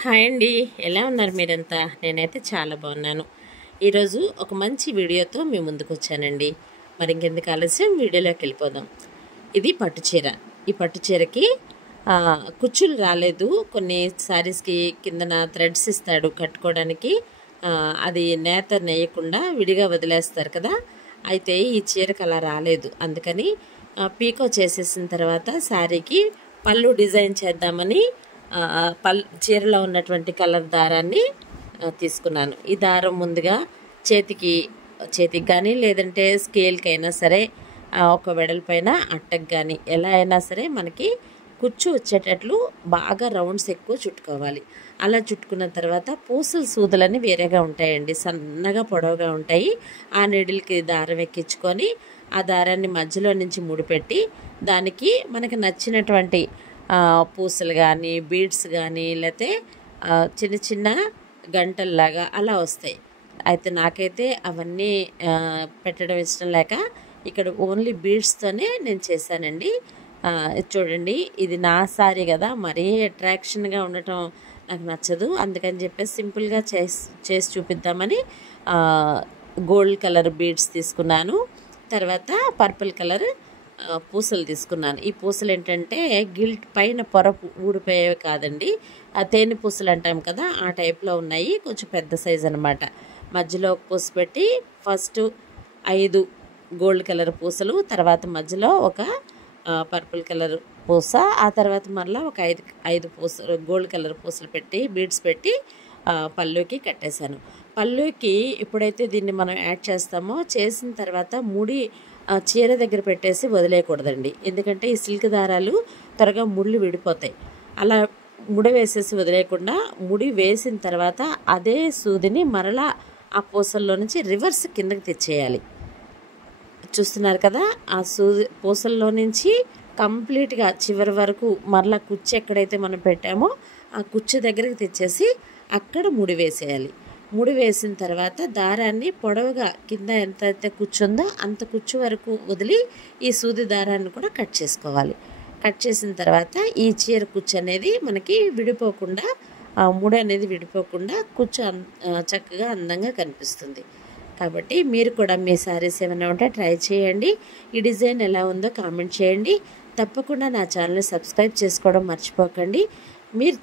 Hi అండి, ఎలా ఉన్నారు మీరంతా? నేనైతే చాలా బాగున్నాను. ఈరోజు ఒక మంచి వీడియోతో మీ ముందుకు వచ్చానండి. మరి ఇంకెందుకు ఆలస్యం, వీడియోలోకి వెళ్ళిపోదాం. ఇది పట్టు చీర. ఈ పట్టు చీరకి కుచ్చులు రాలేదు. కొన్ని శారీస్కి కిందన థ్రెడ్స్ ఇస్తాడు కట్టుకోవడానికి. అది నేత నేయకుండా విడిగా వదిలేస్తారు కదా. అయితే ఈ చీరకు అలా రాలేదు. అందుకని పీకో చేసేసిన తర్వాత శారీకి పళ్ళు డిజైన్ చేద్దామని చీరలో ఉన్నటువంటి కలర్ దారాన్ని తీసుకున్నాను. ఈ దారం ముందుగా చేతికి కానీ లేదంటే స్కేల్కి అయినా సరే, ఒక వెడల్పైన అట్టకు కానీ ఎలా అయినా సరే మనకి కుచ్చు వచ్చేటట్లు బాగా రౌండ్స్ ఎక్కువ చుట్టుకోవాలి. అలా చుట్టుకున్న తర్వాత పూసల సూదులని వేరేగా ఉంటాయండి, సన్నగా పొడవుగా ఉంటాయి. ఆ నీడిల్కి దారం ఎక్కించుకొని ఆ దారాన్ని మధ్యలో నుంచి ముడిపెట్టి దానికి మనకు నచ్చినటువంటి పూసలు కానీ బీడ్స్ కానీ లేకపోతే చిన్న చిన్న గంటల్లాగా అలా వస్తాయి. అయితే నాకైతే అవన్నీ పెట్టడం ఇష్టం లేక ఇక్కడ ఓన్లీ బీడ్స్తోనే నేను చేశానండి. చూడండి, ఇది నా సారీ కదా, మరీ అట్రాక్షన్గా ఉండటం నాకు నచ్చదు. అందుకని చెప్పేసి సింపుల్గా చేసి చూపిద్దామని గోల్డ్ కలర్ బీడ్స్ తీసుకున్నాను. తర్వాత పర్పుల్ కలర్ పూసలు తీసుకున్నాను. ఈ పూసలు ఏంటంటే గిల్ట్ పైన పొర ఊడిపోయేవి కాదండి, ఆ తేనె పూసలు అంటాం కదా, ఆ టైప్లో ఉన్నాయి. కొంచెం పెద్ద సైజు అనమాట. మధ్యలో ఒక పూస పెట్టి ఫస్ట్ 5 గోల్డ్ కలర్ పూసలు, తర్వాత మధ్యలో ఒక పర్పుల్ కలర్ పూస, ఆ తర్వాత మళ్ళీ ఒక 5 పూసలు గోల్డ్ కలర్ పూసలు పెట్టి బీడ్స్ పెట్టి పళ్ళుకి కట్టేశాను. పళ్ళుకి ఎప్పుడైతే దీన్ని మనం యాడ్ చేస్తామో చేసిన తర్వాత ముడి చీర దగ్గర పెట్టేసి వదిలేయకూడదండి. ఎందుకంటే ఈ సిల్క్ దారాలు త్వరగా ముళ్ళు విడిపోతాయి. అలా ముడి వేసేసి వదిలేయకుండా ముడి వేసిన తర్వాత అదే సూదిని మరలా ఆ పూసల్లో నుంచి రివర్స్ కిందకి తెచ్చేయాలి. చూస్తున్నారు కదా, ఆ పూసల్లో నుంచి కంప్లీట్గా చివరి వరకు మరలా కుచ్చు ఎక్కడైతే మనం పెట్టామో ఆ కుచ్చు దగ్గరికి తెచ్చేసి అక్కడ ముడి వేసేయాలి. ముడి వేసిన తర్వాత దారాన్ని పొడవుగా కింద ఎంత అయితే కూర్చుందో అంత కుచ్చు వరకు వదిలి ఈ సూది దారాన్ని కూడా కట్ చేసుకోవాలి. కట్ చేసిన తర్వాత ఈ చీర కుచ్చు అనేది మనకి విడిపోకుండా, ముడి అనేది విడిపోకుండా కుచ్చు చక్కగా అందంగా కనిపిస్తుంది. కాబట్టి మీరు కూడా మీ శారీస్ ఏమైనా ఉంటే ట్రై చేయండి. ఈ డిజైన్ ఎలా ఉందో కామెంట్ చేయండి. తప్పకుండా నా ఛానల్ని సబ్స్క్రైబ్ చేసుకోవడం మర్చిపోకండి. మీరు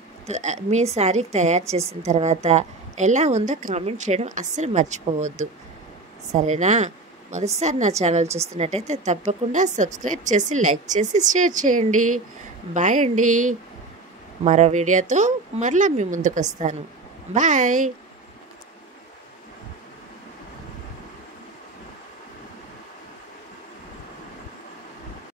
మీ శారీకి తయారు చేసిన తర్వాత ఎలా ఉందో కామెంట్ చేయడం అస్సలు మర్చిపోవద్దు, సరేనా? మొదటిసారి నా ఛానల్ చూస్తున్నట్టయితే తప్పకుండా సబ్స్క్రైబ్ చేసి లైక్ చేసి షేర్ చేయండి. బాయ్ అండి. మరో వీడియోతో మరలా మీ ముందుకు వస్తాను. బాయ్.